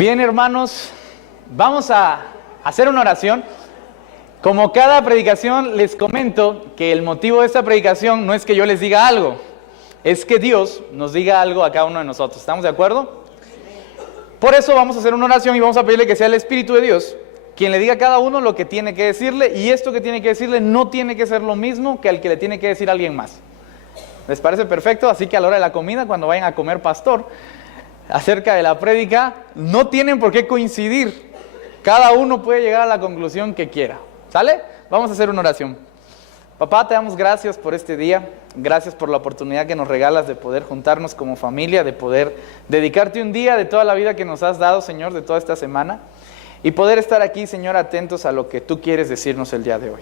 Bien, hermanos, vamos a hacer una oración. Como cada predicación, les comento que el motivo de esta predicación no es que yo les diga algo, es que Dios nos diga algo a cada uno de nosotros. ¿Estamos de acuerdo? Por eso vamos a hacer una oración y vamos a pedirle que sea el Espíritu de Dios quien le diga a cada uno lo que tiene que decirle, y esto que tiene que decirle no tiene que ser lo mismo que al que le tiene que decir a alguien más. ¿Les parece perfecto? Así que a la hora de la comida, cuando vayan a comer pastor, acerca de la prédica, no tienen por qué coincidir. Cada uno puede llegar a la conclusión que quiera. ¿Sale? Vamos a hacer una oración. Papá, te damos gracias por este día. Gracias por la oportunidad que nos regalas de poder juntarnos como familia, de poder dedicarte un día de toda la vida que nos has dado, Señor, de toda esta semana. Y poder estar aquí, Señor, atentos a lo que tú quieres decirnos el día de hoy.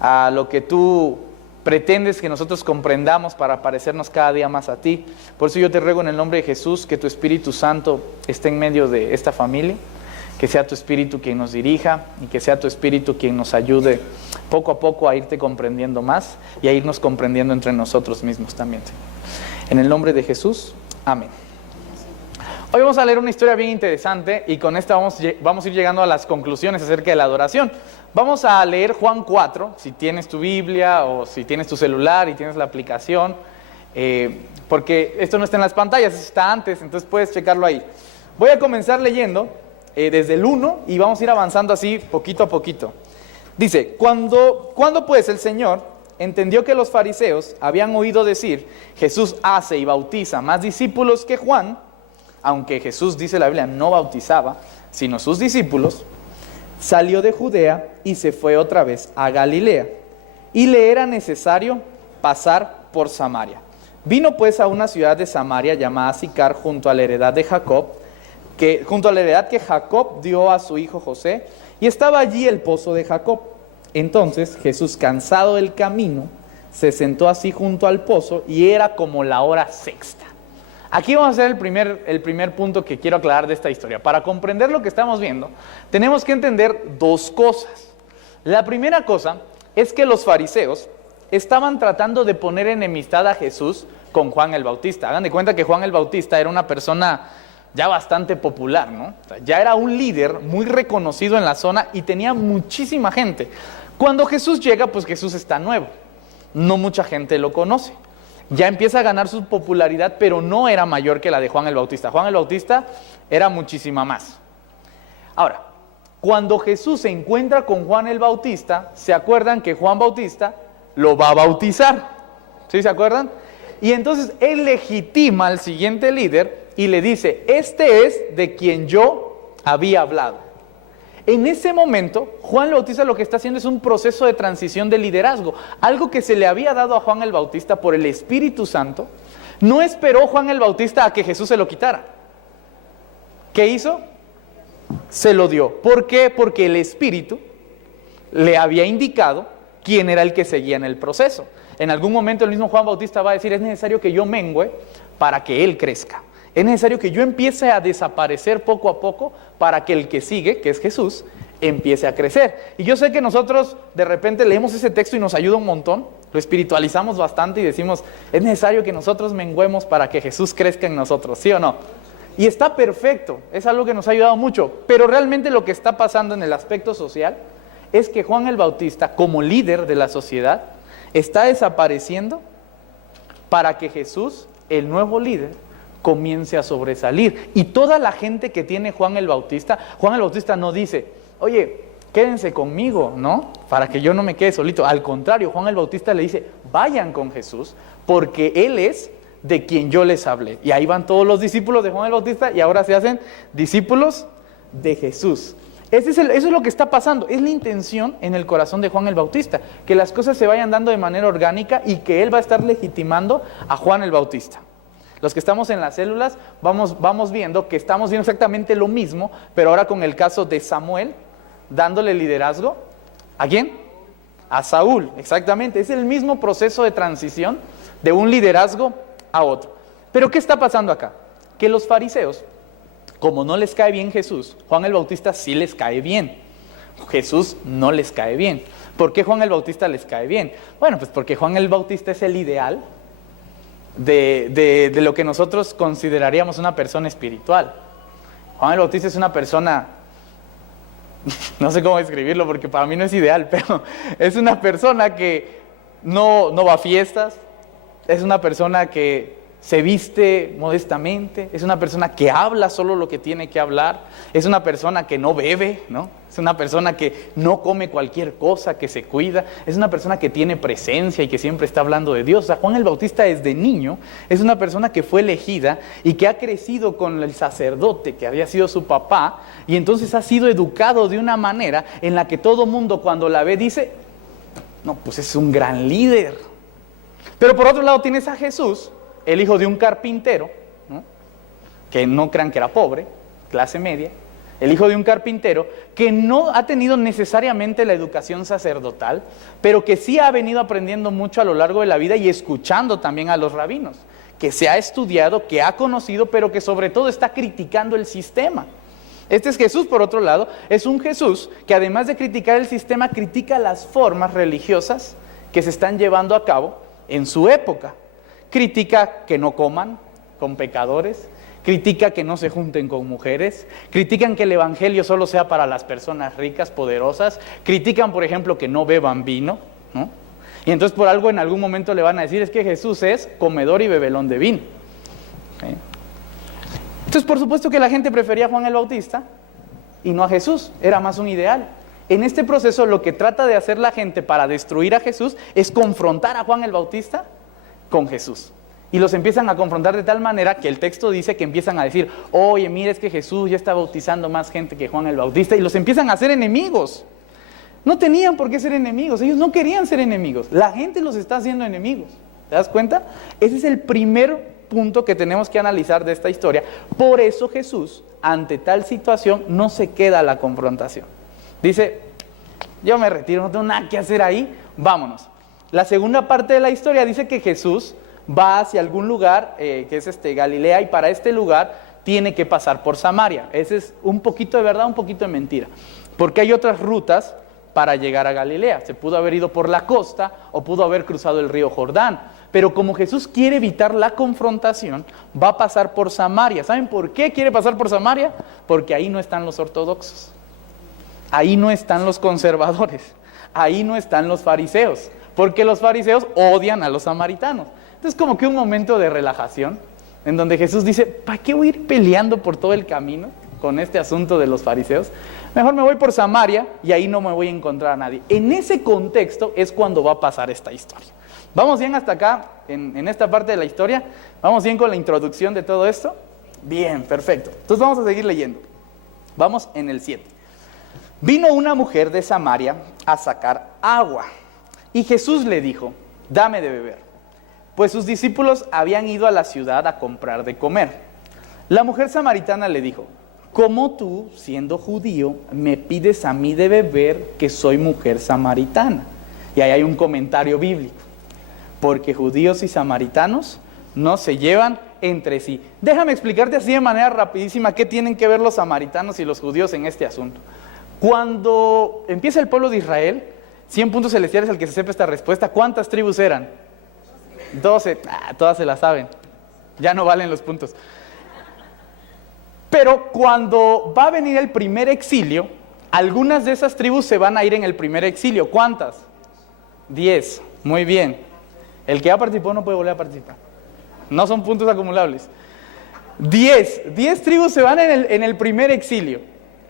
A lo que tú pretendes que nosotros comprendamos para parecernos cada día más a ti. Por eso yo te ruego en el nombre de Jesús que tu Espíritu Santo esté en medio de esta familia, que sea tu Espíritu quien nos dirija y que sea tu Espíritu quien nos ayude poco a poco a irte comprendiendo más y a irnos comprendiendo entre nosotros mismos también, Señor. En el nombre de Jesús, amén. Hoy vamos a leer una historia bien interesante y con esta vamos a ir llegando a las conclusiones acerca de la adoración. Vamos a leer Juan 4, si tienes tu Biblia o si tienes tu celular y tienes la aplicación, porque esto no está en las pantallas, está antes, entonces puedes checarlo ahí. Voy a comenzar leyendo desde el 1 y vamos a ir avanzando así poquito a poquito. Dice, cuando pues el Señor entendió que los fariseos habían oído decir, Jesús hace y bautiza más discípulos que Juan, aunque Jesús, dice la Biblia, no bautizaba, sino sus discípulos, salió de Judea y se fue otra vez a Galilea, y le era necesario pasar por Samaria. Vino pues a una ciudad de Samaria llamada Sicar, junto a la heredad de Jacob, junto a la heredad que Jacob dio a su hijo José, y estaba allí el pozo de Jacob. Entonces Jesús, cansado del camino, se sentó así junto al pozo, y era como la hora sexta. Aquí vamos a hacer el primer punto que quiero aclarar de esta historia. Para comprender lo que estamos viendo, tenemos que entender dos cosas. La primera cosa es que los fariseos estaban tratando de poner enemistad a Jesús con Juan el Bautista. Hagan de cuenta que Juan el Bautista era una persona ya bastante popular, ¿no? O sea, ya era un líder muy reconocido en la zona y tenía muchísima gente. Cuando Jesús llega, pues Jesús está nuevo. No mucha gente lo conoce. Ya empieza a ganar su popularidad, pero no era mayor que la de Juan el Bautista. Juan el Bautista era muchísima más. Ahora, cuando Jesús se encuentra con Juan el Bautista, ¿se acuerdan que Juan Bautista lo va a bautizar? ¿Sí se acuerdan? Y entonces él legitima al siguiente líder y le dice, este es de quien yo había hablado. En ese momento, Juan el Bautista lo que está haciendo es un proceso de transición de liderazgo. Algo que se le había dado a Juan el Bautista por el Espíritu Santo. No esperó Juan el Bautista a que Jesús se lo quitara. ¿Qué hizo? Se lo dio. ¿Por qué? Porque el Espíritu le había indicado quién era el que seguía en el proceso. En algún momento el mismo Juan Bautista va a decir, es necesario que yo mengüe para que él crezca. Es necesario que yo empiece a desaparecer poco a poco para que el que sigue, que es Jesús, empiece a crecer. Y yo sé que nosotros de repente leemos ese texto y nos ayuda un montón, lo espiritualizamos bastante y decimos, es necesario que nosotros menguemos para que Jesús crezca en nosotros, ¿sí o no? Y está perfecto, es algo que nos ha ayudado mucho, pero realmente lo que está pasando en el aspecto social es que Juan el Bautista, como líder de la sociedad, está desapareciendo para que Jesús, el nuevo líder, comience a sobresalir. Y toda la gente que tiene Juan el Bautista no dice, oye, quédense conmigo, ¿no? Para que yo no me quede solito. Al contrario, Juan el Bautista le dice, vayan con Jesús, porque Él es de quien yo les hablé. Y ahí van todos los discípulos de Juan el Bautista y ahora se hacen discípulos de Jesús. Eso es lo que está pasando. Es la intención en el corazón de Juan el Bautista, que las cosas se vayan dando de manera orgánica y que Él va a estar legitimando a Juan el Bautista. Los que estamos en las células vamos viendo que estamos viendo exactamente lo mismo, pero ahora con el caso de Samuel, dándole liderazgo, ¿a quién? A Saúl, exactamente. Es el mismo proceso de transición de un liderazgo a otro. Pero ¿qué está pasando acá? Que los fariseos, como no les cae bien Jesús, Juan el Bautista sí les cae bien. Jesús no les cae bien. ¿Por qué Juan el Bautista les cae bien? Bueno, pues porque Juan el Bautista es el ideal de lo que nosotros consideraríamos una persona espiritual. Juan el Bautista es una persona, no sé cómo describirlo porque para mí no es ideal, pero es una persona que no va a fiestas, es una persona que se viste modestamente, es una persona que habla solo lo que tiene que hablar, es una persona que no bebe, ¿no? Es una persona que no come cualquier cosa, que se cuida, es una persona que tiene presencia y que siempre está hablando de Dios. O sea, Juan el Bautista desde niño es una persona que fue elegida y que ha crecido con el sacerdote que había sido su papá, y entonces ha sido educado de una manera en la que todo mundo cuando la ve dice, no, pues es un gran líder. Pero por otro lado tienes a Jesús, el hijo de un carpintero, ¿no? Que no crean que era pobre, clase media, el hijo de un carpintero que no ha tenido necesariamente la educación sacerdotal, pero que sí ha venido aprendiendo mucho a lo largo de la vida y escuchando también a los rabinos, que se ha estudiado, que ha conocido, pero que sobre todo está criticando el sistema. Este es Jesús, por otro lado, es un Jesús que además de criticar el sistema, critica las formas religiosas que se están llevando a cabo en su época. Critica que no coman con pecadores, critica que no se junten con mujeres, critican que el evangelio solo sea para las personas ricas, poderosas, critican, por ejemplo, que no beban vino, ¿no? Y entonces por algo en algún momento le van a decir, es que Jesús es comedor y bebelón de vino. ¿Sí? Entonces por supuesto que la gente prefería a Juan el Bautista y no a Jesús, era más un ideal. En este proceso lo que trata de hacer la gente para destruir a Jesús es confrontar a Juan el Bautista con Jesús. Y los empiezan a confrontar de tal manera que el texto dice que empiezan a decir, oye, mira, es que Jesús ya está bautizando más gente que Juan el Bautista, y los empiezan a hacer enemigos. No tenían por qué ser enemigos, ellos no querían ser enemigos, la gente los está haciendo enemigos. ¿Te das cuenta? Ese es el primer punto que tenemos que analizar de esta historia. Por eso Jesús, ante tal situación, no se queda a la confrontación. Dice, yo me retiro, no tengo nada que hacer ahí, vámonos. La segunda parte de la historia dice que Jesús va hacia algún lugar, que es Galilea, y para este lugar tiene que pasar por Samaria. Ese es un poquito de verdad, un poquito de mentira, porque hay otras rutas para llegar a Galilea. Se pudo haber ido por la costa o pudo haber cruzado el río Jordán, pero como Jesús quiere evitar la confrontación, va a pasar por Samaria. ¿Saben por qué quiere pasar por Samaria? Porque ahí no están los ortodoxos, ahí no están los conservadores, ahí no están los fariseos, porque los fariseos odian a los samaritanos. Entonces como que un momento de relajación, en donde Jesús dice, ¿para qué voy a ir peleando por todo el camino con este asunto de los fariseos? Mejor me voy por Samaria y ahí no me voy a encontrar a nadie. En ese contexto es cuando va a pasar esta historia. ¿Vamos bien hasta acá, en esta parte de la historia? ¿Vamos bien con la introducción de todo esto? Bien, perfecto. Entonces vamos a seguir leyendo. Vamos en el 7. Vino una mujer de Samaria a sacar agua. Y Jesús le dijo, dame de beber, pues sus discípulos habían ido a la ciudad a comprar de comer. La mujer samaritana le dijo, ¿cómo tú, siendo judío, me pides a mí de beber que soy mujer samaritana? Y ahí hay un comentario bíblico, porque judíos y samaritanos no se llevan entre sí. Déjame explicarte así de manera rapidísima qué tienen que ver los samaritanos y los judíos en este asunto. Cuando empieza el pueblo de Israel, 100 puntos celestiales al que se sepa esta respuesta, ¿cuántas tribus eran? 12. Todas se la saben, ya no valen los puntos. Pero cuando va a venir el primer exilio, algunas de esas tribus se van a ir en el primer exilio. ¿Cuántas? 10. Muy bien. El que ya participó no puede volver a participar. No son puntos acumulables. 10 tribus se van en el primer exilio,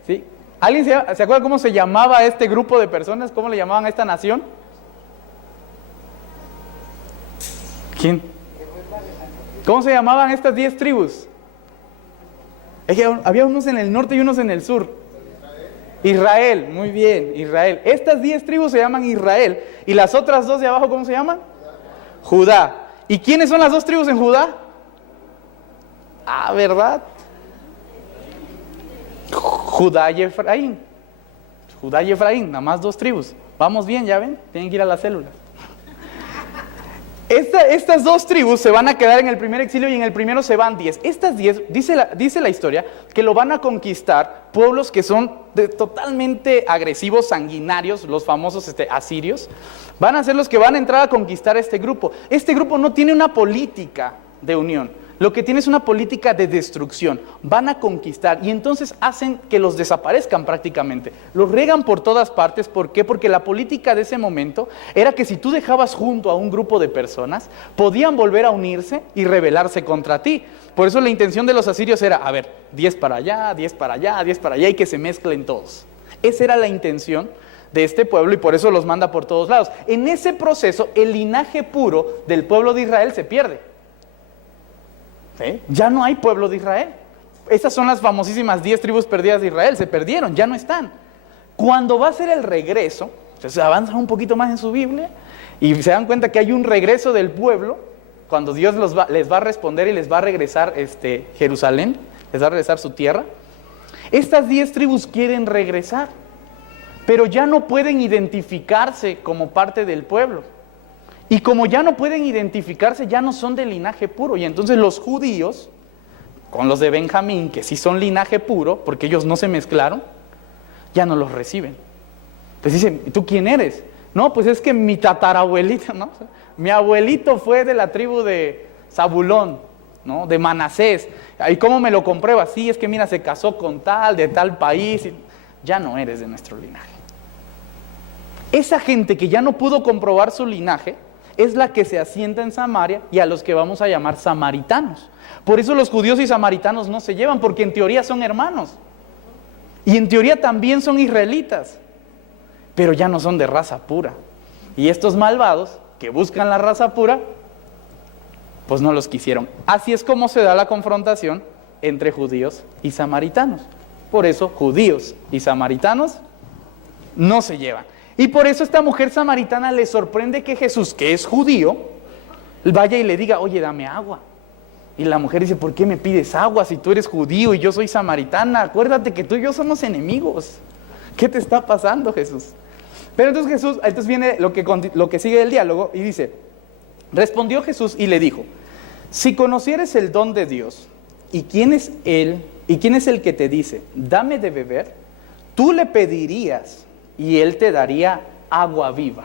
¿sí? ¿Alguien se acuerda cómo se llamaba este grupo de personas? ¿Cómo le llamaban a esta nación? ¿Quién? ¿Cómo se llamaban estas 10 tribus? Es que había unos en el norte y unos en el sur. Israel, muy bien, Israel. Estas 10 tribus se llaman Israel. ¿Y las otras 2 de abajo cómo se llaman? Judá. ¿Y quiénes son las 2 tribus en Judá? ¿Verdad? Judá y Efraín. Judá y Efraín, nada más 2 tribus. Vamos bien, ya ven, tienen que ir a las células. Estas 2 tribus se van a quedar en el primer exilio y en el primero se van 10. Estas 10, dice la historia, que lo van a conquistar pueblos que son totalmente agresivos, sanguinarios, los famosos asirios. Van a ser los que van a entrar a conquistar este grupo. Este grupo no tiene una política de unión. lo que tiene es una política de destrucción. Van a conquistar y entonces hacen que los desaparezcan prácticamente. Los riegan por todas partes. ¿Por qué? Porque la política de ese momento era que si tú dejabas junto a un grupo de personas, podían volver a unirse y rebelarse contra ti. Por eso la intención de los asirios era, 10 para allá, 10 para allá, 10 para allá, y que se mezclen todos. Esa era la intención de este pueblo y por eso los manda por todos lados. En ese proceso, el linaje puro del pueblo de Israel se pierde. ¿Sí? Ya no hay pueblo de Israel. Esas son las famosísimas 10 tribus perdidas de Israel, se perdieron, ya no están. Cuando va a ser el regreso, entonces avanzan un poquito más en su Biblia y se dan cuenta que hay un regreso del pueblo, cuando Dios les va a responder y les va a regresar Jerusalén, les va a regresar su tierra. Estas 10 tribus quieren regresar, pero ya no pueden identificarse como parte del pueblo. Y como ya no pueden identificarse, ya no son de linaje puro. Y entonces los judíos, con los de Benjamín, que sí son linaje puro, porque ellos no se mezclaron, ya no los reciben. Entonces dicen, ¿tú quién eres? No, pues es que mi tatarabuelito, ¿no? Mi abuelito fue de la tribu de Zabulón, ¿no? De Manasés. ¿Y cómo me lo comprueba? Sí, es que mira, se casó con tal, de tal país. Ya no eres de nuestro linaje. Esa gente que ya no pudo comprobar su linaje, es la que se asienta en Samaria y a los que vamos a llamar samaritanos. Por eso los judíos y samaritanos no se llevan, porque en teoría son hermanos. Y en teoría también son israelitas, pero ya no son de raza pura. Y estos malvados que buscan la raza pura, pues no los quisieron. Así es como se da la confrontación entre judíos y samaritanos. Por eso judíos y samaritanos no se llevan. Y por eso esta mujer samaritana le sorprende que Jesús, que es judío, vaya y le diga, oye, dame agua. Y la mujer dice, ¿por qué me pides agua si tú eres judío y yo soy samaritana? Acuérdate que tú y yo somos enemigos. ¿Qué te está pasando, Jesús? Pero entonces viene lo que sigue del diálogo y dice, respondió Jesús y le dijo, si conocieres el don de Dios y quién es Él y quién es el que te dice, dame de beber, tú le pedirías y Él te daría agua viva.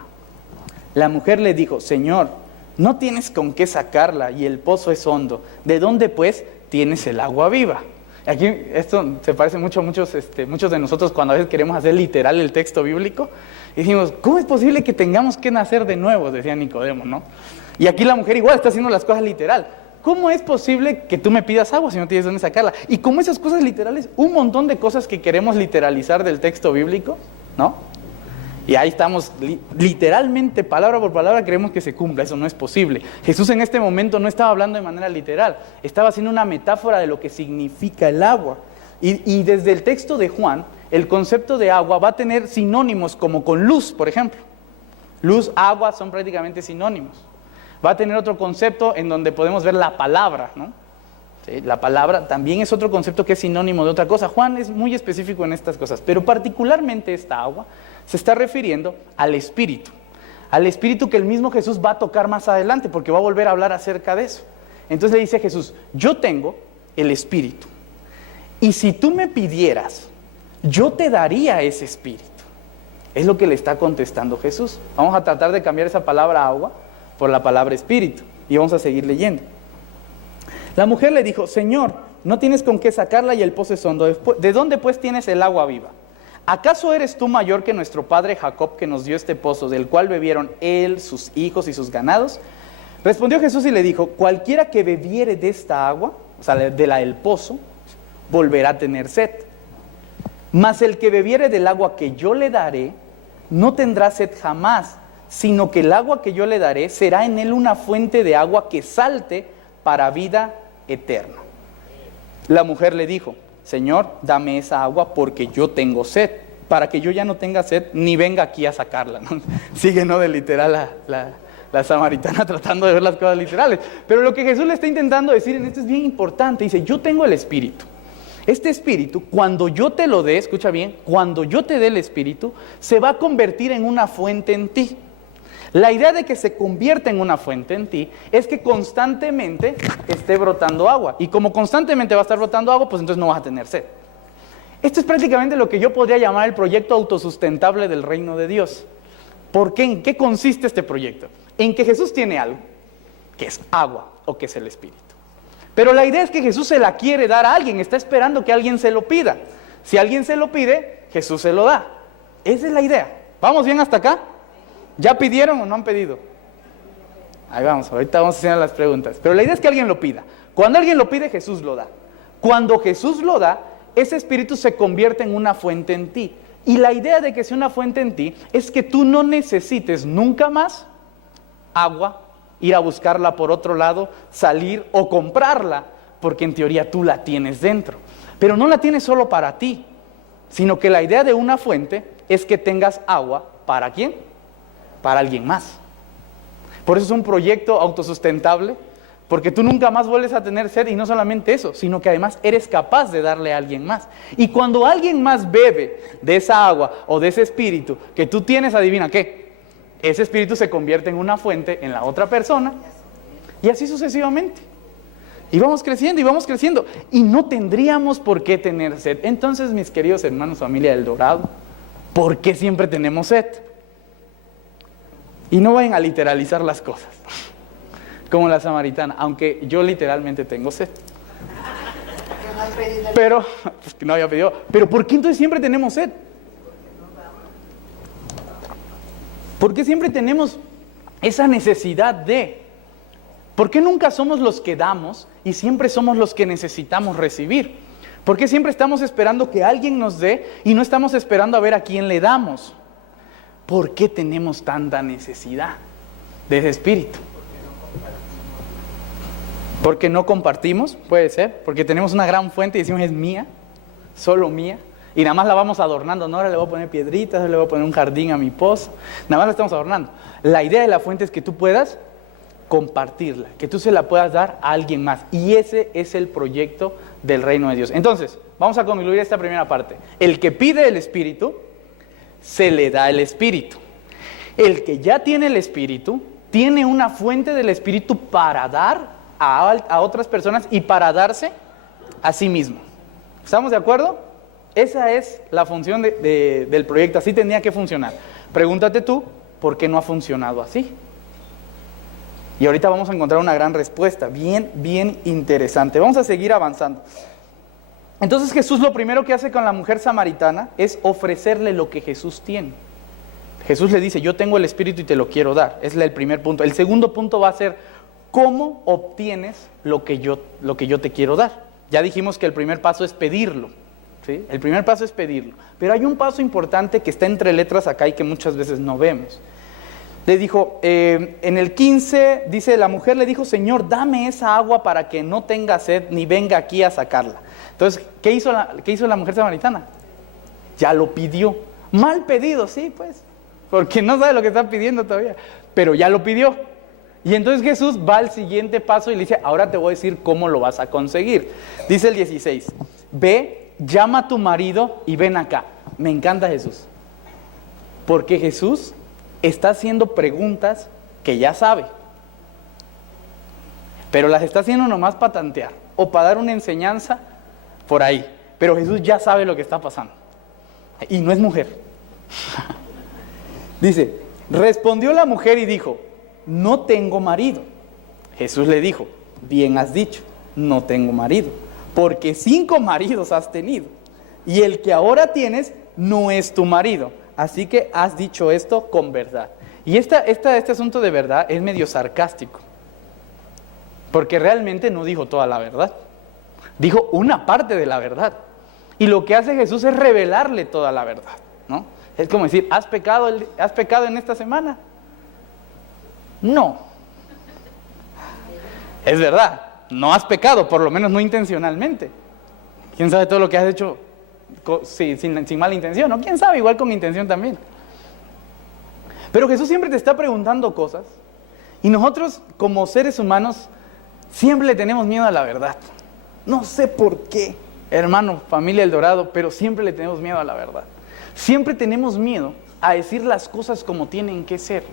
La mujer le dijo, Señor, no tienes con qué sacarla y el pozo es hondo. ¿De dónde pues tienes el agua viva? Aquí esto se parece mucho a muchos de nosotros cuando a veces queremos hacer literal el texto bíblico. Y decimos, ¿cómo es posible que tengamos que nacer de nuevo? Decía Nicodemo, ¿no? Y aquí la mujer igual está haciendo las cosas literal. ¿Cómo es posible que tú me pidas agua si no tienes dónde sacarla? Y como esas cosas literales, un montón de cosas que queremos literalizar del texto bíblico, ¿no? Y ahí estamos, literalmente, palabra por palabra, queremos que se cumpla. Eso no es posible. Jesús en este momento no estaba hablando de manera literal, estaba haciendo una metáfora de lo que significa el agua. Y desde el texto de Juan, el concepto de agua va a tener sinónimos como con luz, por ejemplo. Luz, agua son prácticamente sinónimos. Va a tener otro concepto en donde podemos ver la palabra, ¿no? ¿Sí? La palabra también es otro concepto que es sinónimo de otra cosa. Juan es muy específico en estas cosas, pero particularmente esta agua se está refiriendo al Espíritu que el mismo Jesús va a tocar más adelante, porque va a volver a hablar acerca de eso. Entonces le dice a Jesús, yo tengo el Espíritu, y si tú me pidieras, yo te daría ese Espíritu. Es lo que le está contestando Jesús. Vamos a tratar de cambiar esa palabra agua por la palabra Espíritu, y vamos a seguir leyendo. La mujer le dijo, Señor, no tienes con qué sacarla y el pozo es hondo. ¿De dónde pues tienes el agua viva? ¿Acaso eres tú mayor que nuestro padre Jacob, que nos dio este pozo, del cual bebieron él, sus hijos y sus ganados? Respondió Jesús y le dijo, cualquiera que bebiere de esta agua, o sea, de la del pozo, volverá a tener sed. Mas el que bebiere del agua que yo le daré, no tendrá sed jamás, sino que el agua que yo le daré será en él una fuente de agua que salte para vida eterna. La mujer le dijo, Señor, dame esa agua porque yo tengo sed, para que yo ya no tenga sed ni venga aquí a sacarla, ¿no? Sigue, ¿no? De literal la samaritana tratando de ver las cosas literales. Pero lo que Jesús le está intentando decir en esto es bien importante. Dice, yo tengo el Espíritu. Este Espíritu, cuando yo te lo dé, escucha bien, cuando yo te dé el Espíritu, se va a convertir en una fuente en ti. La idea de que se convierta en una fuente en ti es que constantemente esté brotando agua. Y como constantemente va a estar brotando agua, pues entonces no vas a tener sed. Esto es prácticamente lo que yo podría llamar el proyecto autosustentable del reino de Dios. ¿Por qué? ¿En qué consiste este proyecto? En que Jesús tiene algo, que es agua o que es el Espíritu. Pero la idea es que Jesús se la quiere dar a alguien, está esperando que alguien se lo pida. Si alguien se lo pide, Jesús se lo da. Esa es la idea. ¿Vamos bien hasta acá? ¿Ya pidieron o no han pedido? Ahí vamos, ahorita vamos a hacer las preguntas. Pero la idea es que alguien lo pida. Cuando alguien lo pide, Jesús lo da. Cuando Jesús lo da, ese espíritu se convierte en una fuente en ti. Y la idea de que sea una fuente en ti es que tú no necesites nunca más agua, ir a buscarla por otro lado, salir o comprarla, porque en teoría tú la tienes dentro. Pero no la tienes solo para ti, sino que la idea de una fuente es que tengas agua, ¿para quién? Para alguien más. Por eso es un proyecto autosustentable, porque tú nunca más vuelves a tener sed, y no solamente eso, sino que además eres capaz de darle a alguien más. Y cuando alguien más bebe de esa agua o de ese espíritu que tú tienes, adivina qué, ese espíritu se convierte en una fuente en la otra persona, y así sucesivamente. Y vamos creciendo, y no tendríamos por qué tener sed. Entonces, mis queridos hermanos, familia del Dorado, ¿por qué siempre tenemos sed? Y no vayan a literalizar las cosas, como la samaritana, aunque yo literalmente tengo sed. Pero, pues que no había pedido. Pero ¿por qué entonces siempre tenemos sed? ¿Por qué siempre tenemos esa necesidad de? ¿Por qué nunca somos los que damos y siempre somos los que necesitamos recibir? ¿Por qué siempre estamos esperando que alguien nos dé y no estamos esperando a ver a quién le damos? ¿Por qué tenemos tanta necesidad de ese espíritu? ¿Porque no compartimos? Puede ser. Porque tenemos una gran fuente y decimos es mía, solo mía. Y nada más la vamos adornando. No, ahora le voy a poner piedritas, ahora le voy a poner un jardín a mi pozo. Nada más la estamos adornando. La idea de la fuente es que tú puedas compartirla, que tú se la puedas dar a alguien más. Y ese es el proyecto del reino de Dios. Entonces, vamos a concluir esta primera parte. El que pide el Espíritu, se le da el Espíritu. El que ya tiene el Espíritu, tiene una fuente del Espíritu para dar a otras personas y para darse a sí mismo. ¿Estamos de acuerdo? Esa es la función del proyecto. Así tendría que funcionar. Pregúntate tú, ¿por qué no ha funcionado así? Y ahorita vamos a encontrar una gran respuesta, bien interesante. Vamos a seguir avanzando. Entonces Jesús lo primero que hace con la mujer samaritana es ofrecerle lo que Jesús tiene. Jesús le dice, yo tengo el Espíritu y te lo quiero dar. Es el primer punto. El segundo punto va a ser, ¿cómo obtienes lo que yo te quiero dar? Ya dijimos que el primer paso es pedirlo, ¿sí? El primer paso es pedirlo. Pero hay un paso importante que está entre letras acá y que muchas veces no vemos. Le dijo, en el 15, dice, la mujer le dijo, Señor, dame esa agua para que no tenga sed ni venga aquí a sacarla. Entonces, ¿qué hizo la mujer samaritana? Ya lo pidió. Mal pedido, sí, pues, porque no sabe lo que está pidiendo todavía, pero ya lo pidió. Y entonces Jesús va al siguiente paso y le dice, ahora te voy a decir cómo lo vas a conseguir. Dice el 16, ve, llama a tu marido y ven acá. Me encanta Jesús, porque Jesús está haciendo preguntas que ya sabe, pero las está haciendo nomás para tantear o para dar una enseñanza por ahí. Pero Jesús ya sabe lo que está pasando y no es mujer. Dice, respondió la mujer y dijo, no tengo marido. Jesús le dijo, bien has dicho, no tengo marido, porque 5 maridos has tenido y el que ahora tienes no es tu marido. Así que has dicho esto con verdad. Y este asunto de verdad es medio sarcástico, porque realmente no dijo toda la verdad. Dijo una parte de la verdad. Y lo que hace Jesús es revelarle toda la verdad, ¿no? Es como decir, ¿has pecado en esta semana? No. Es verdad, no has pecado, por lo menos no intencionalmente. ¿Quién sabe todo lo que has hecho sin mala intención? ¿No? ¿Quién sabe? Igual con intención también. Pero Jesús siempre te está preguntando cosas. Y nosotros, como seres humanos, siempre le tenemos miedo a la verdad. No sé por qué, hermano, familia del Dorado, pero siempre le tenemos miedo a la verdad. Siempre tenemos miedo a decir las cosas como tienen que ser.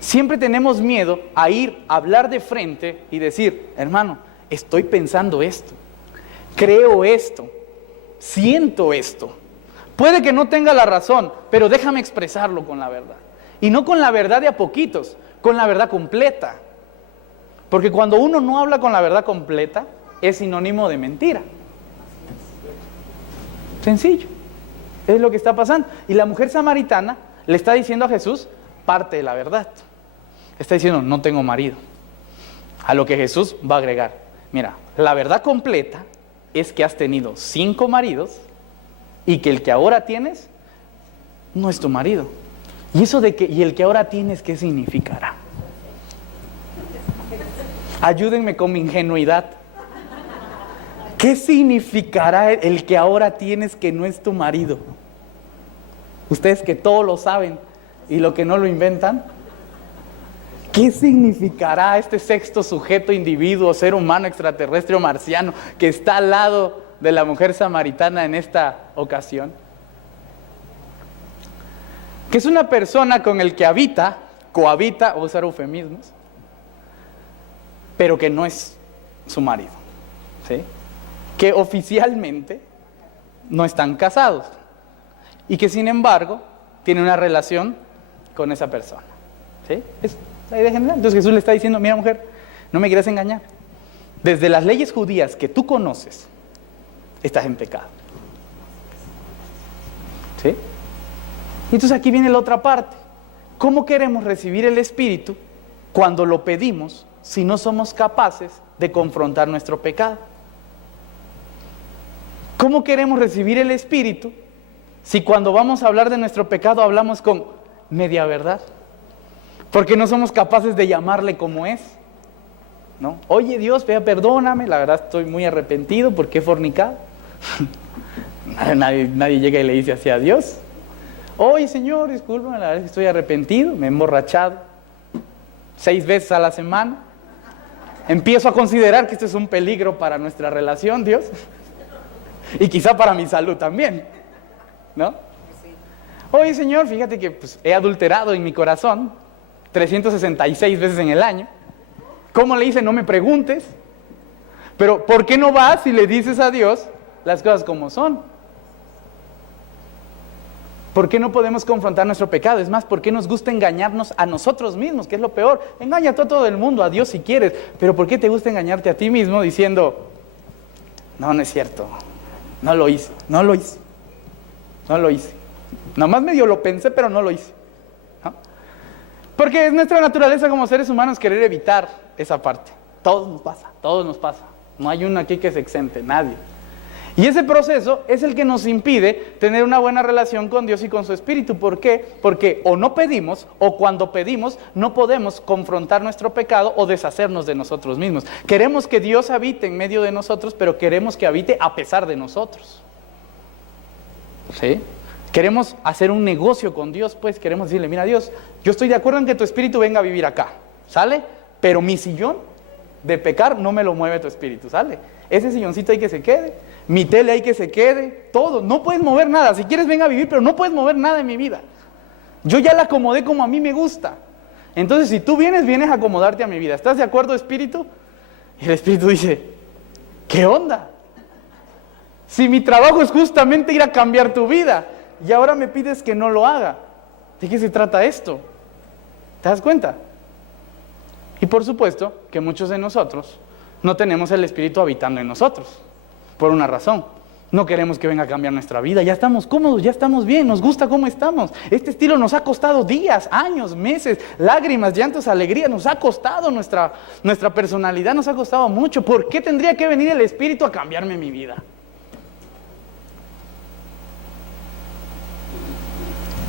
Siempre tenemos miedo a ir a hablar de frente y decir, hermano, estoy pensando esto, creo esto, siento esto. Puede que no tenga la razón, pero déjame expresarlo con la verdad. Y no con la verdad de a poquitos, con la verdad completa. Porque cuando uno no habla con la verdad completa, es sinónimo de mentira. Sencillo. Es lo que está pasando. Y la mujer samaritana le está diciendo a Jesús parte de la verdad. Está diciendo, no tengo marido. A lo que Jesús va a agregar, mira, la verdad completa es que has tenido 5 maridos y que el que ahora tienes no es tu marido. Y eso de que, y el que ahora tienes, ¿qué significará? Ayúdenme con mi ingenuidad. ¿Qué significará el que ahora tienes que no es tu marido? Ustedes que todo lo saben y lo que no lo inventan. ¿Qué significará este sexto sujeto, individuo, ser humano, extraterrestre o marciano que está al lado de la mujer samaritana en esta ocasión? Que es una persona con el que habita, cohabita, voy a usar eufemismos, pero que no es su marido, ¿sí? Que oficialmente no están casados y que sin embargo tiene una relación con esa persona, ¿sí? Es la idea general. Entonces Jesús le está diciendo, mira mujer, no me quieras engañar. Desde las leyes judías que tú conoces, estás en pecado, ¿sí? Y entonces aquí viene la otra parte. ¿Cómo queremos recibir el Espíritu cuando lo pedimos si no somos capaces de confrontar nuestro pecado? ¿Cómo queremos recibir el Espíritu si cuando vamos a hablar de nuestro pecado hablamos con media verdad? Porque no somos capaces de llamarle como es, ¿no? Oye Dios, vea, perdóname, la verdad estoy muy arrepentido porque he fornicado. Nadie llega y le dice así a Dios. Oye Señor, discúlpame, la verdad es que estoy arrepentido, me he emborrachado 6 veces a la semana. Empiezo a considerar que esto es un peligro para nuestra relación, Dios. Y quizá para mi salud también, ¿no? Oye Señor, fíjate que pues, he adulterado en mi corazón 366 veces en el año. ¿Cómo le dice? No me preguntes. Pero ¿por qué no vas y le dices a Dios las cosas como son? ¿Por qué no podemos confrontar nuestro pecado? Es más, ¿por qué nos gusta engañarnos a nosotros mismos? Que es lo peor. Engáñate a todo el mundo, a Dios si quieres. Pero ¿por qué te gusta engañarte a ti mismo diciendo, no, no es cierto, no lo hice, no lo hice, no lo hice? Nomás medio lo pensé, pero no lo hice, ¿no? Porque es nuestra naturaleza como seres humanos querer evitar esa parte. Todos nos pasa. No hay uno aquí que se exente, nadie. Y ese proceso es el que nos impide tener una buena relación con Dios y con su Espíritu. ¿Por qué? Porque o no pedimos, o cuando pedimos no podemos confrontar nuestro pecado o deshacernos de nosotros mismos. Queremos que Dios habite en medio de nosotros, pero queremos que habite a pesar de nosotros, ¿sí? Queremos hacer un negocio con Dios, pues queremos decirle, mira Dios, yo estoy de acuerdo en que tu Espíritu venga a vivir acá, ¿sale? Pero mi sillón de pecar no me lo mueve tu Espíritu, ¿sale? Ese silloncito hay que se quede, mi tele hay que se quede, todo, no puedes mover nada. Si quieres ven a vivir, pero no puedes mover nada en mi vida. Yo ya la acomodé como a mí me gusta. Entonces si tú vienes a acomodarte a mi vida. ¿Estás de acuerdo, Espíritu? Y el Espíritu dice, ¿qué onda? Si mi trabajo es justamente ir a cambiar tu vida y ahora me pides que no lo haga, ¿de qué se trata esto? ¿Te das cuenta? Y por supuesto que muchos de nosotros no tenemos el Espíritu habitando en nosotros, por una razón. No queremos que venga a cambiar nuestra vida, ya estamos cómodos, ya estamos bien, nos gusta cómo estamos. Este estilo nos ha costado días, años, meses, lágrimas, llantos, alegría, nos ha costado nuestra personalidad, nos ha costado mucho. ¿Por qué tendría que venir el Espíritu a cambiarme mi vida?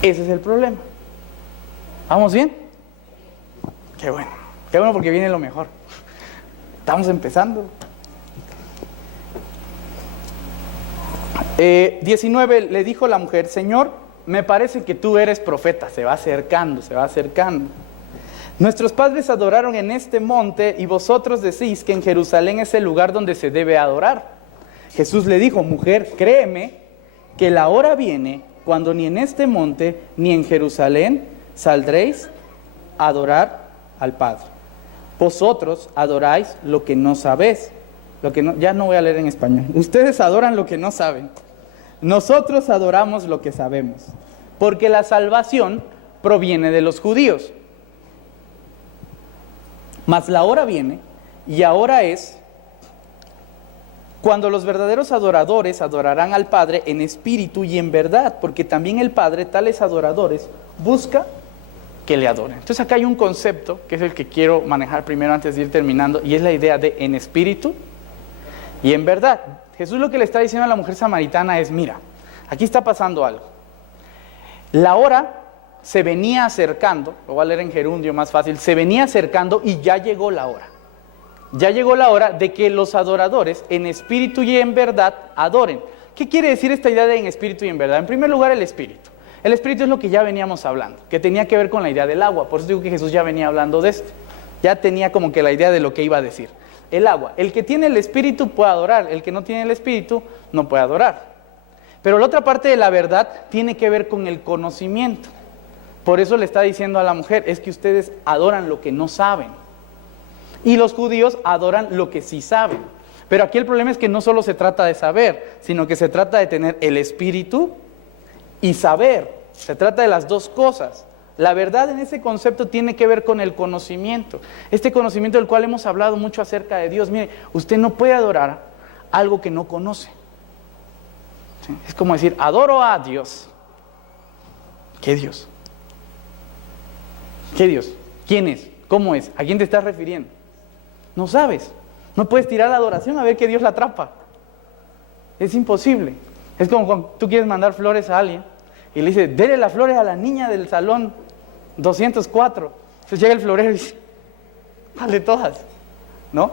Ese es el problema. ¿Vamos bien? Qué bueno porque viene lo mejor. Estamos empezando. 19, le dijo la mujer, Señor, me parece que tú eres profeta. Se va acercando. Nuestros padres adoraron en este monte y vosotros decís que en Jerusalén es el lugar donde se debe adorar. Jesús le dijo, mujer, créeme que la hora viene cuando ni en este monte ni en Jerusalén saldréis a adorar al Padre. Vosotros adoráis lo que no sabéis. Ya no voy a leer en español. Ustedes adoran lo que no saben. Nosotros adoramos lo que sabemos, porque la salvación proviene de los judíos. Mas la hora viene, y ahora es, Cuando los verdaderos adoradores adorarán al Padre en espíritu y en verdad, porque también el Padre, tales adoradores, busca que le adoren. Entonces acá hay un concepto, que es el que quiero manejar primero antes de ir terminando, y es la idea de en espíritu y en verdad. Jesús lo que le está diciendo a la mujer samaritana es, mira, aquí está pasando algo. La hora se venía acercando, lo voy a leer en gerundio más fácil, se venía acercando y ya llegó la hora. Ya llegó la hora de que los adoradores en espíritu y en verdad adoren. ¿Qué quiere decir esta idea de en espíritu y en verdad? En primer lugar, el espíritu. El espíritu es lo que ya veníamos hablando, que tenía que ver con la idea del agua. Por eso digo que Jesús ya venía hablando de esto. Ya tenía como que la idea de lo que iba a decir. El agua. El que tiene el espíritu puede adorar. El que no tiene el espíritu no puede adorar. Pero la otra parte de la verdad tiene que ver con el conocimiento. Por eso le está diciendo a la mujer, es que ustedes adoran lo que no saben. Y los judíos adoran lo que sí saben. Pero aquí el problema es que no solo se trata de saber, sino que se trata de tener el espíritu y saber. Se trata de las dos cosas. La verdad en ese concepto tiene que ver con el conocimiento. Este conocimiento del cual hemos hablado mucho acerca de Dios. Mire, usted no puede adorar algo que no conoce. ¿Sí? Es como decir, adoro a Dios. ¿Qué Dios? ¿Qué Dios? ¿Quién es? ¿Cómo es? ¿A quién te estás refiriendo? No sabes. No puedes tirar la adoración a ver que Dios la atrapa. Es imposible. Es como cuando tú quieres mandar flores a alguien y le dices, dele las flores a la niña del salón 204. Entonces llega el florero y dice, dale todas. ¿No?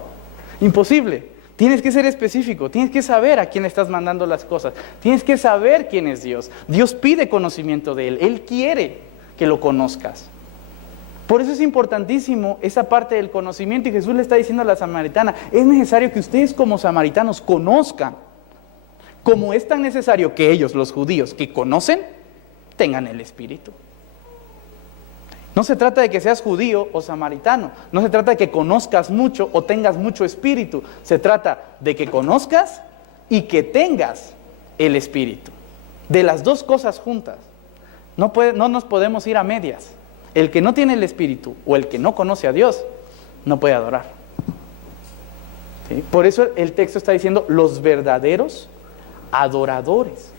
Imposible. Tienes que ser específico, tienes que saber a quién le estás mandando las cosas. Tienes que saber quién es Dios. Dios pide conocimiento de Él. Él quiere que lo conozcas. Por eso es importantísimo esa parte del conocimiento, y Jesús le está diciendo a la samaritana, es necesario que ustedes como samaritanos conozcan, como es tan necesario que ellos, los judíos, que conocen, tengan el Espíritu. No se trata de que seas judío o samaritano, no se trata de que conozcas mucho o tengas mucho espíritu, se trata de que conozcas y que tengas el Espíritu. De las dos cosas juntas. No nos podemos ir a medias. El que no tiene el Espíritu o el que no conoce a Dios, no puede adorar. ¿Sí? Por eso el texto está diciendo los verdaderos adoradores.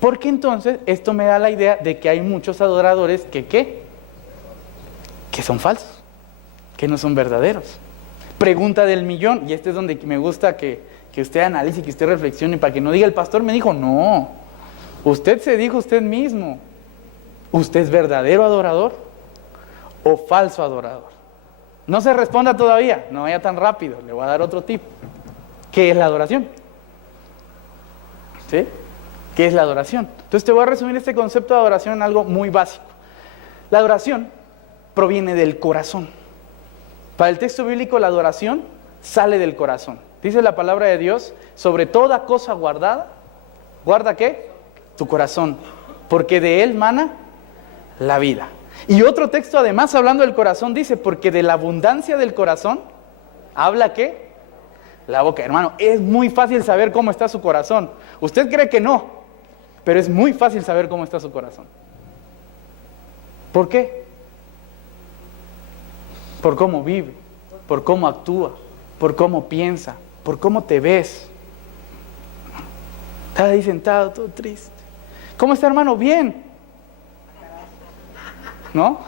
Porque entonces esto me da la idea de que hay muchos adoradores que son falsos, que no son verdaderos. Pregunta del millón, y este es donde me gusta que usted analice, que usted reflexione, para que no diga el pastor me dijo, no, usted se dijo usted mismo, ¿usted es verdadero adorador o falso adorador? No se responda todavía, no vaya tan rápido, le voy a dar otro tip. ¿Qué es la adoración? ¿Sí? ¿Qué es la adoración? Entonces te voy a resumir este concepto de adoración en algo muy básico. La adoración proviene del corazón. Para el texto bíblico la adoración sale del corazón. Dice la palabra de Dios, sobre toda cosa guardada, ¿guarda qué? Tu corazón, porque de él mana la vida. Y otro texto además hablando del corazón dice, porque de la abundancia del corazón, ¿habla qué? La boca. Hermano, es muy fácil saber cómo está su corazón. Usted cree que no, pero es muy fácil saber cómo está su corazón. ¿Por qué? Por cómo vive, por cómo actúa, por cómo piensa, por cómo te ves. Estás ahí sentado, todo triste. ¿Cómo está, hermano? Bien. ¿No?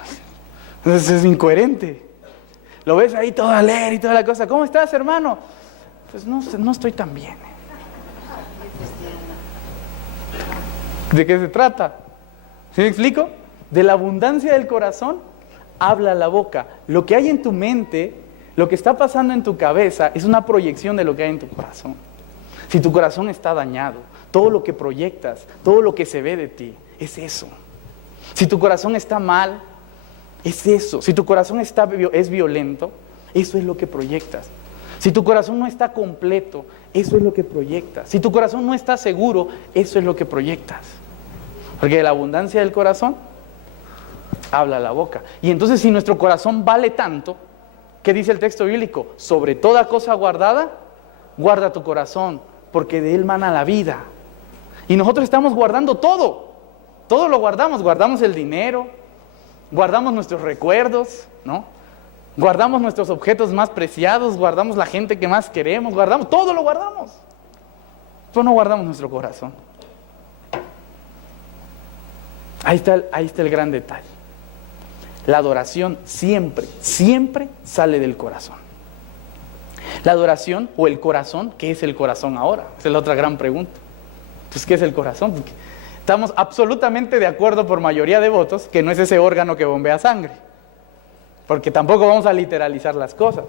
Entonces es incoherente. Lo ves ahí todo alegre y toda la cosa. ¿Cómo estás, hermano? Pues no estoy tan bien. ¿De qué se trata? ¿Sí me explico? De la abundancia del corazón habla la boca. Lo que hay en tu mente, lo que está pasando en tu cabeza, es una proyección de lo que hay en tu corazón. Si tu corazón está dañado, todo lo que proyectas, todo lo que se ve de ti, es eso. Si tu corazón está mal, es eso. Si tu corazón es violento, eso es lo que proyectas. Si tu corazón no está completo, eso es lo que proyectas. Si tu corazón no está seguro, eso es lo que proyectas. Porque de la abundancia del corazón habla la boca. Y entonces si nuestro corazón vale tanto, ¿qué dice el texto bíblico? Sobre toda cosa guardada, guarda tu corazón, porque de él mana la vida. Y nosotros estamos guardando todo. Todo lo guardamos. Guardamos el dinero, guardamos nuestros recuerdos, ¿no? Guardamos nuestros objetos más preciados, guardamos la gente que más queremos, todo lo guardamos. Pero no guardamos nuestro corazón. Ahí está el gran detalle. La adoración siempre, siempre sale del corazón. La adoración o el corazón, ¿qué es el corazón ahora? Esa es la otra gran pregunta. Entonces, ¿qué es el corazón? Porque estamos absolutamente de acuerdo por mayoría de votos que no es ese órgano que bombea sangre. Porque tampoco vamos a literalizar las cosas.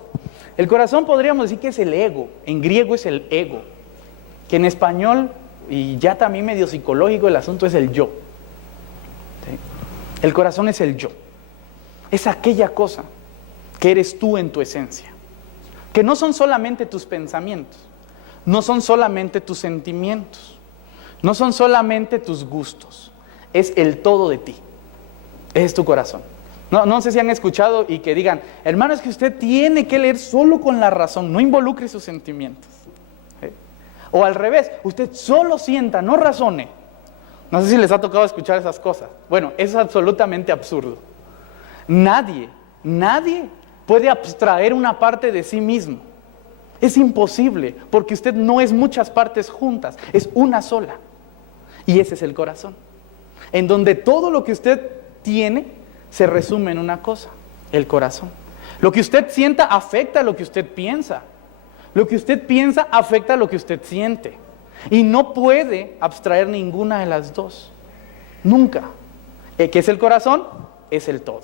El corazón podríamos decir que es el ego. En griego es el ego. Que en español, y ya también medio psicológico el asunto, es el yo. ¿Sí? El corazón es el yo. Es aquella cosa que eres tú en tu esencia. Que no son solamente tus pensamientos. No son solamente tus sentimientos. No son solamente tus gustos. Es el todo de ti. Es tu corazón. No sé si han escuchado y que digan, hermano, es que usted tiene que leer solo con la razón, no involucre sus sentimientos. ¿Sí? O al revés, usted solo sienta, no razone. No sé si les ha tocado escuchar esas cosas. Bueno, eso es absolutamente absurdo. Nadie puede abstraer una parte de sí mismo. Es imposible, porque usted no es muchas partes juntas, es una sola. Y ese es el corazón, en donde todo lo que usted tiene se resume en una cosa, el corazón. Lo que usted sienta afecta a lo que usted piensa. Lo que usted piensa afecta a lo que usted siente. Y no puede abstraer ninguna de las dos. Nunca. ¿Qué es el corazón? Es el todo.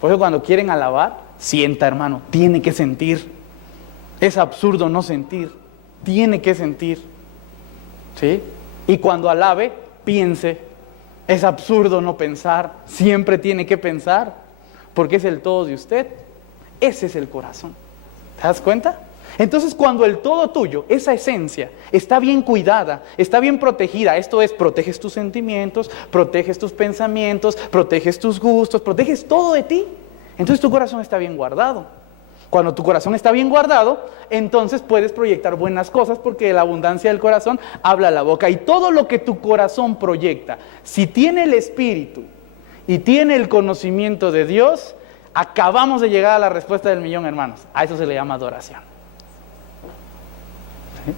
Por eso cuando quieren alabar, sienta, hermano, tiene que sentir. Es absurdo no sentir. Tiene que sentir. ¿Sí? Y cuando alabe, piense. Es absurdo no pensar, siempre tiene que pensar, porque es el todo de usted. Ese es el corazón. ¿Te das cuenta? Entonces, cuando el todo tuyo, esa esencia, está bien cuidada, está bien protegida, esto es, proteges tus sentimientos, proteges tus pensamientos, proteges tus gustos, proteges todo de ti, entonces tu corazón está bien guardado. Cuando tu corazón está bien guardado, entonces puedes proyectar buenas cosas, porque de la abundancia del corazón habla la boca. Y todo lo que tu corazón proyecta, si tiene el Espíritu y tiene el conocimiento de Dios, acabamos de llegar a la respuesta del millón, hermanos. A eso se le llama adoración. ¿Sí?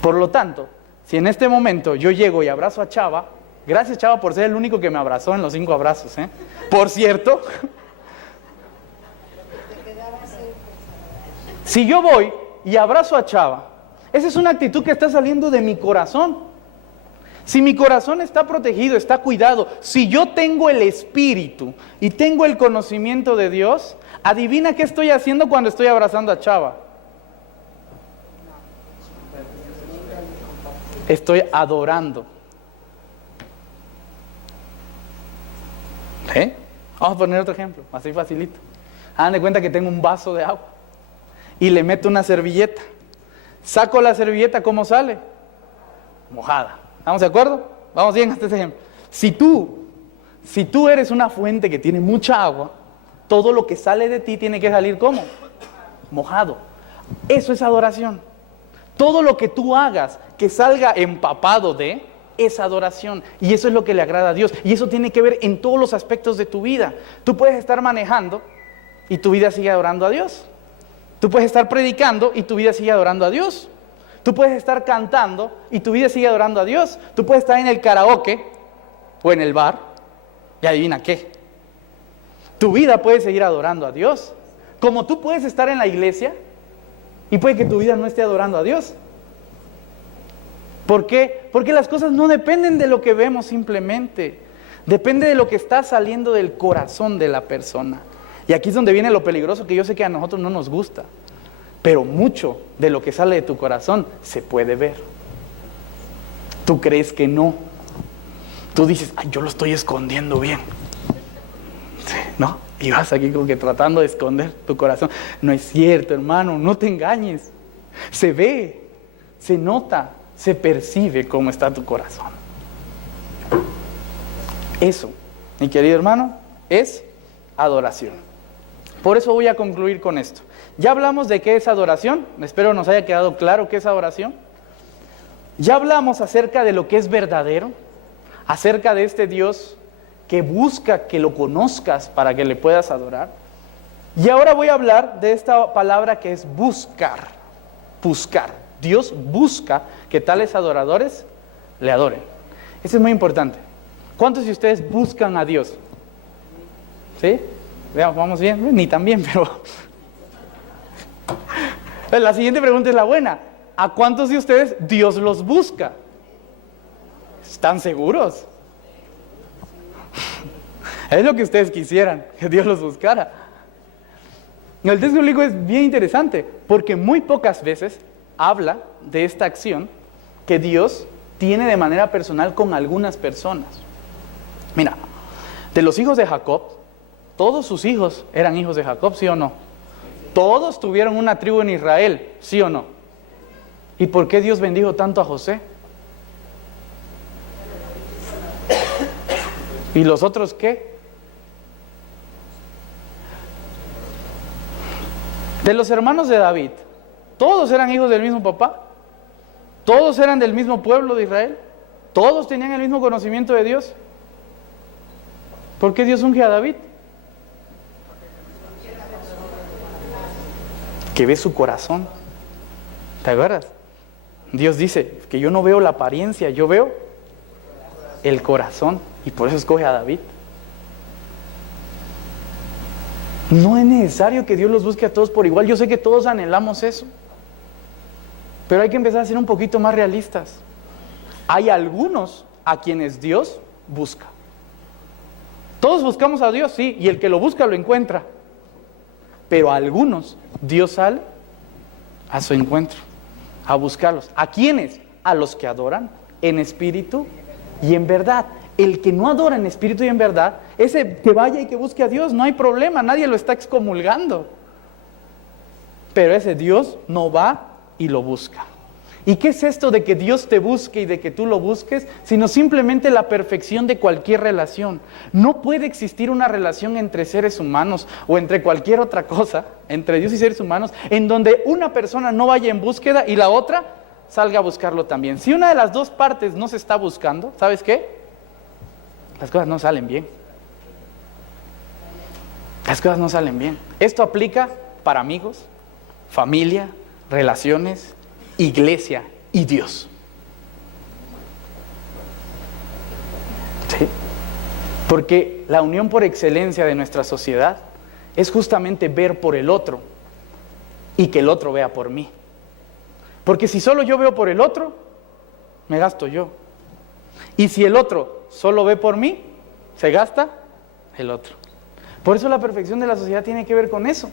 Por lo tanto, si en este momento yo llego y abrazo a Chava, gracias Chava por ser el único que me abrazó en los 5 abrazos, ¿eh? Por cierto... Si yo voy y abrazo a Chava, esa es una actitud que está saliendo de mi corazón. Si mi corazón está protegido, está cuidado, si yo tengo el Espíritu y tengo el conocimiento de Dios, adivina qué estoy haciendo cuando estoy abrazando a Chava. Estoy adorando. ¿Eh? Vamos a poner otro ejemplo, así facilito. Hagan de cuenta que tengo un vaso de agua y le meto una servilleta. Saco la servilleta, ¿cómo sale? Mojada. ¿Estamos de acuerdo? Vamos bien hasta ese ejemplo. Si tú eres una fuente que tiene mucha agua, todo lo que sale de ti tiene que salir ¿cómo? Mojado. Eso es adoración. Todo lo que tú hagas que salga empapado de es adoración. Y eso es lo que le agrada a Dios. Y eso tiene que ver en todos los aspectos de tu vida. Tú puedes estar manejando y tu vida sigue adorando a Dios. Tú puedes estar predicando y tu vida sigue adorando a Dios. Tú puedes estar cantando y tu vida sigue adorando a Dios. Tú puedes estar en el karaoke o en el bar y adivina qué. Tu vida puede seguir adorando a Dios. Como tú puedes estar en la iglesia y puede que tu vida no esté adorando a Dios. ¿Por qué? Porque las cosas no dependen de lo que vemos simplemente. Depende de lo que está saliendo del corazón de la persona. Y aquí es donde viene lo peligroso, que yo sé que a nosotros no nos gusta. Pero mucho de lo que sale de tu corazón se puede ver. Tú crees que no. Tú dices, ay, yo lo estoy escondiendo bien. Sí, ¿no? Y vas aquí como que tratando de esconder tu corazón. No es cierto, hermano, no te engañes. Se ve, se nota, se percibe cómo está tu corazón. Eso, mi querido hermano, es adoración. Por eso voy a concluir con esto. Ya hablamos de qué es adoración. Espero nos haya quedado claro qué es adoración. Ya hablamos acerca de lo que es verdadero, acerca de este Dios que busca que lo conozcas para que le puedas adorar. Y ahora voy a hablar de esta palabra que es buscar. Buscar. Dios busca que tales adoradores le adoren. Eso es muy importante. ¿Cuántos de ustedes buscan a Dios? ¿Sí? Veamos, vamos bien. Ni tan bien, pero... La siguiente pregunta es la buena. ¿A cuántos de ustedes Dios los busca? ¿Están seguros? Es lo que ustedes quisieran, que Dios los buscara. El texto bíblico es bien interesante, porque muy pocas veces habla de esta acción que Dios tiene de manera personal con algunas personas. Mira, de los hijos de Jacob, todos sus hijos eran hijos de Jacob, ¿sí o no? Todos tuvieron una tribu en Israel, ¿sí o no? ¿Y por qué Dios bendijo tanto a José? ¿Y los otros qué? De los hermanos de David, todos eran hijos del mismo papá, todos eran del mismo pueblo de Israel, todos tenían el mismo conocimiento de Dios. ¿Por qué Dios unge a David? Que ve su corazón. ¿Te acuerdas? Dios dice que yo no veo la apariencia, yo veo el corazón, y por eso escoge a David. No es necesario que Dios los busque a todos por igual. Yo sé que todos anhelamos eso, pero hay que empezar a ser un poquito más realistas. Hay algunos a quienes Dios busca. Todos buscamos a Dios, sí, y el que lo busca lo encuentra. Pero a algunos Dios sale a su encuentro, a buscarlos. ¿A quiénes? A los que adoran en espíritu y en verdad. El que no adora en espíritu y en verdad, ese que vaya y que busque a Dios, no hay problema, nadie lo está excomulgando. Pero ese Dios no va y lo busca. ¿Y qué es esto de que Dios te busque y de que tú lo busques? Sino simplemente la perfección de cualquier relación. No puede existir una relación entre seres humanos o entre cualquier otra cosa, entre Dios y seres humanos, en donde una persona no vaya en búsqueda y la otra salga a buscarlo también. Si una de las dos partes no se está buscando, ¿sabes qué? Las cosas no salen bien. Las cosas no salen bien. Esto aplica para amigos, familia, relaciones, iglesia y Dios. ¿Sí? Porque la unión por excelencia de nuestra sociedad es justamente ver por el otro y que el otro vea por mí. Porque si solo yo veo por el otro, me gasto yo. Y si el otro solo ve por mí, se gasta el otro. Por eso la perfección de la sociedad tiene que ver con eso,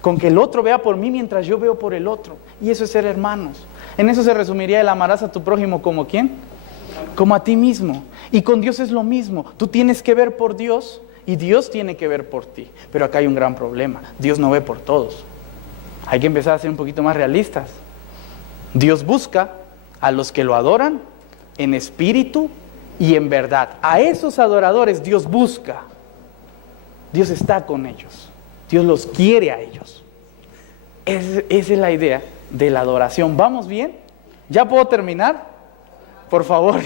con que el otro vea por mí mientras yo veo por el otro. Y eso es ser hermanos. En eso se resumiría el amarás a tu prójimo como ¿quién? Como a ti mismo. Y con Dios es lo mismo. Tú tienes que ver por Dios y Dios tiene que ver por ti. Pero acá hay un gran problema. Dios no ve por todos. Hay que empezar a ser un poquito más realistas. Dios busca a los que lo adoran en espíritu y en verdad. A esos adoradores Dios busca. Dios está con ellos. Dios los quiere a ellos. Esa es la idea de la adoración. ¿Vamos bien? ¿Ya puedo terminar? Por favor.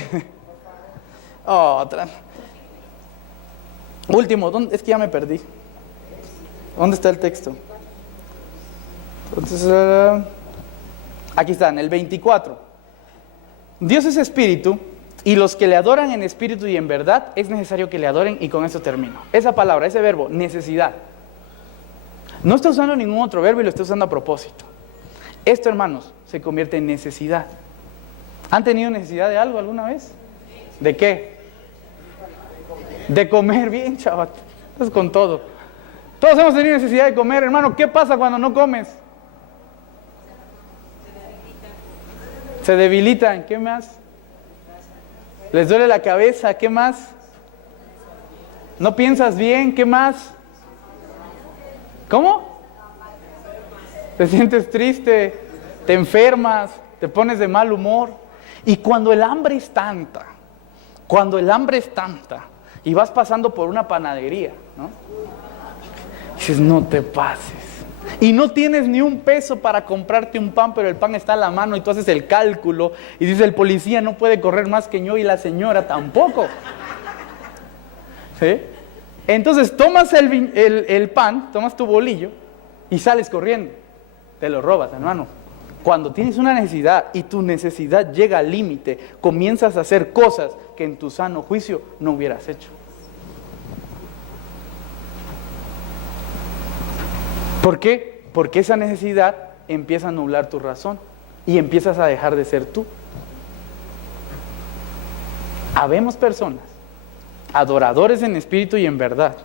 Otra. Último, es que ya me perdí. ¿Dónde está el texto? Entonces, aquí está, en el 24. Dios es espíritu, y los que le adoran en espíritu y en verdad, es necesario que le adoren, y con eso termino. Esa palabra, ese verbo, necesidad. No está usando ningún otro verbo y lo está usando a propósito. Esto, hermanos, se convierte en necesidad. ¿Han tenido necesidad de algo alguna vez? ¿De qué? De comer. Bien, chaval. Estás con todo. Todos hemos tenido necesidad de comer, hermano. ¿Qué pasa cuando no comes? Se debilitan. ¿Qué más? Les duele la cabeza. ¿Qué más? ¿No piensas bien? ¿Qué más? ¿Cómo? Te sientes triste, te enfermas, te pones de mal humor. Y cuando el hambre es tanta, y vas pasando por una panadería, ¿no? Dices, no te pases. Y no tienes ni un peso para comprarte un pan, pero el pan está a la mano y tú haces el cálculo y dices, el policía no puede correr más que yo y la señora tampoco. ¿Sí? Entonces tomas el pan, tomas tu bolillo y sales corriendo. Te lo robas, hermano. Cuando tienes una necesidad y tu necesidad llega al límite, comienzas a hacer cosas que en tu sano juicio no hubieras hecho. ¿Por qué? Porque esa necesidad empieza a nublar tu razón y empiezas a dejar de ser tú. Habemos personas, adoradores en espíritu y en verdad,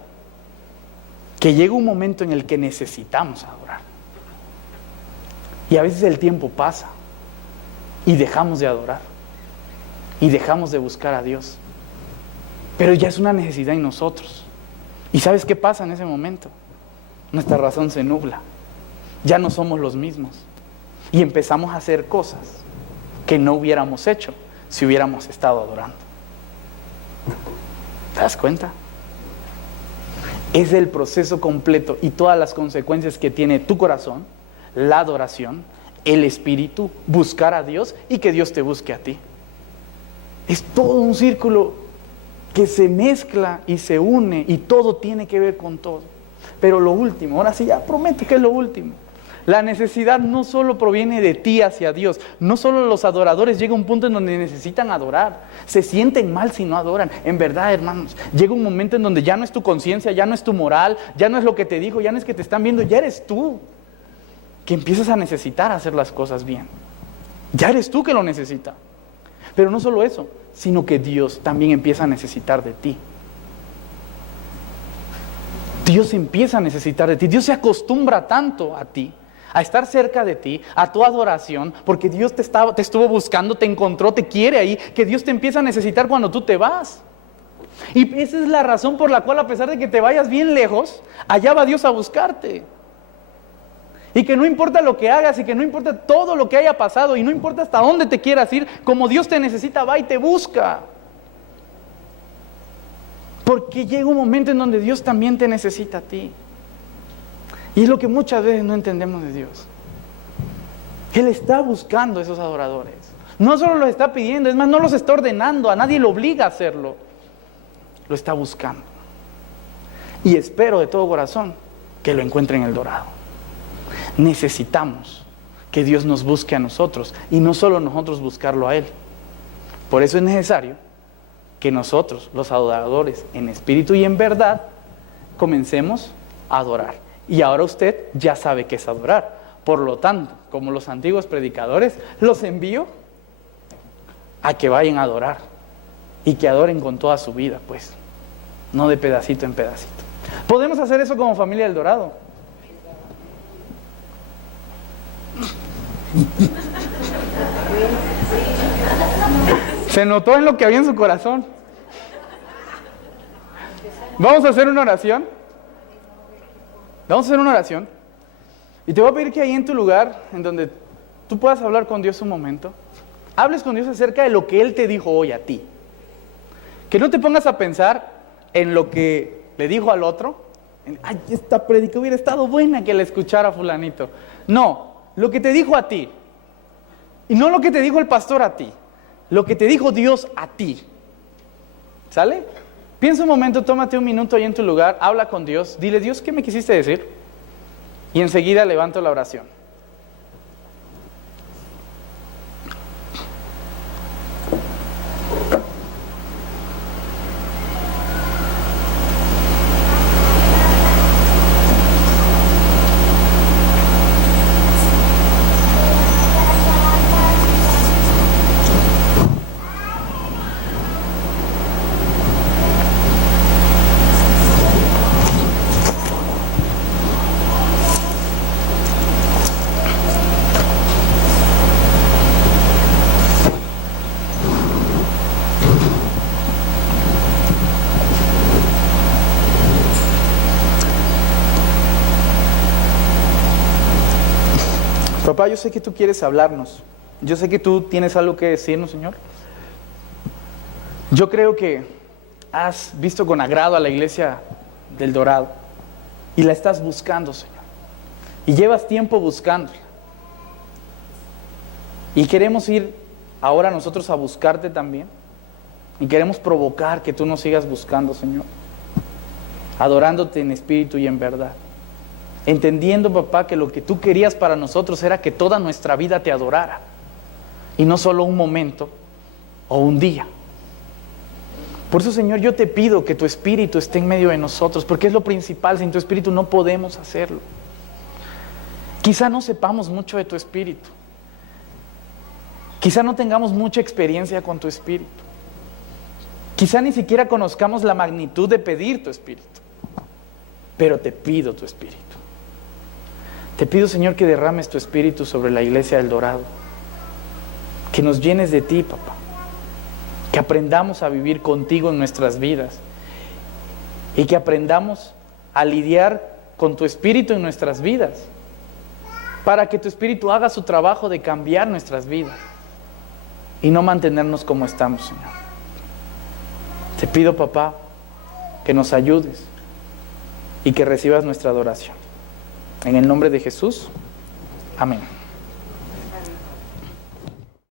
que llega un momento en el que necesitamos adorar. Y a veces el tiempo pasa y dejamos de adorar y dejamos de buscar a Dios. Pero ya es una necesidad en nosotros. ¿Y sabes qué pasa en ese momento? Nuestra razón se nubla. Ya no somos los mismos. Y empezamos a hacer cosas que no hubiéramos hecho si hubiéramos estado adorando. ¿Te das cuenta? Es el proceso completo y todas las consecuencias que tiene tu corazón, la adoración, el espíritu, buscar a Dios y que Dios te busque a ti. Es todo un círculo que se mezcla y se une y todo tiene que ver con todo. Pero lo último, ahora sí ya prometo que es lo último. La necesidad no solo proviene de ti hacia Dios, no solo los adoradores llega un punto en donde necesitan adorar, se sienten mal si no adoran. En verdad, hermanos, llega un momento en donde ya no es tu conciencia, ya no es tu moral, ya no es lo que te dijo, ya no es que te están viendo, ya eres tú que empiezas a necesitar hacer las cosas bien. Ya eres tú que lo necesita. Pero no solo eso, sino que Dios también empieza a necesitar de ti. Dios empieza a necesitar de ti. Dios se acostumbra tanto a ti, a estar cerca de ti, a tu adoración, porque Dios te estuvo buscando, te encontró, te quiere ahí, que Dios te empieza a necesitar cuando tú te vas. Y esa es la razón por la cual, a pesar de que te vayas bien lejos, allá va Dios a buscarte. Y que no importa lo que hagas y que no importa todo lo que haya pasado y no importa hasta dónde te quieras ir, como Dios te necesita, va y te busca. Porque llega un momento en donde Dios también te necesita a ti. Y es lo que muchas veces no entendemos de Dios. Él está buscando a esos adoradores. No solo los está pidiendo, es más, no los está ordenando, a nadie lo obliga a hacerlo. Lo está buscando. Y espero de todo corazón que lo encuentre en el Dorado. Necesitamos que Dios nos busque a nosotros y no solo nosotros buscarlo a Él. Por eso es necesario que nosotros, los adoradores en espíritu y en verdad, comencemos a adorar. Y ahora usted ya sabe qué es adorar. Por lo tanto, como los antiguos predicadores, los envío a que vayan a adorar y que adoren con toda su vida, pues, no de pedacito en pedacito. ¿Podemos hacer eso como familia del Dorado? Se notó en lo que había en su corazón. Vamos a hacer una oración. Vamos a hacer una oración. Y te voy a pedir que ahí en tu lugar, en donde tú puedas hablar con Dios un momento, hables con Dios acerca de lo que Él te dijo hoy a ti. Que no te pongas a pensar en lo que le dijo al otro. Ay, esta predica hubiera estado buena que la escuchara fulanito. No, lo que te dijo a ti. Y no lo que te dijo el pastor a ti. Lo que te dijo Dios a ti. ¿Sale? Piensa un momento, tómate un minuto ahí en tu lugar, habla con Dios, dile, Dios, ¿qué me quisiste decir? Y enseguida levanto la oración. Papá, yo sé que tú quieres hablarnos. Yo sé que tú tienes algo que decirnos, Señor. Yo creo que has visto con agrado a la iglesia del Dorado y la estás buscando, Señor. Y llevas tiempo buscándola. Y queremos ir ahora nosotros a buscarte también. Y queremos provocar que tú nos sigas buscando, Señor. Adorándote en espíritu y en verdad. entendiendo, papá, que lo que tú querías para nosotros era que toda nuestra vida te adorara, y no solo un momento o un día. Por eso, Señor, yo te pido que tu Espíritu esté en medio de nosotros, porque es lo principal. Sin tu Espíritu no podemos hacerlo. Quizá no sepamos mucho de tu Espíritu, quizá no tengamos mucha experiencia con tu Espíritu, quizá ni siquiera conozcamos la magnitud de pedir tu Espíritu, pero te pido tu Espíritu. Te pido, Señor, que derrames tu Espíritu sobre la iglesia del Dorado, que nos llenes de ti, papá, que aprendamos a vivir contigo en nuestras vidas y que aprendamos a lidiar con tu Espíritu en nuestras vidas, para que tu Espíritu haga su trabajo de cambiar nuestras vidas y no mantenernos como estamos, Señor. Te pido, papá, que nos ayudes y que recibas nuestra adoración. En el nombre de Jesús, amén.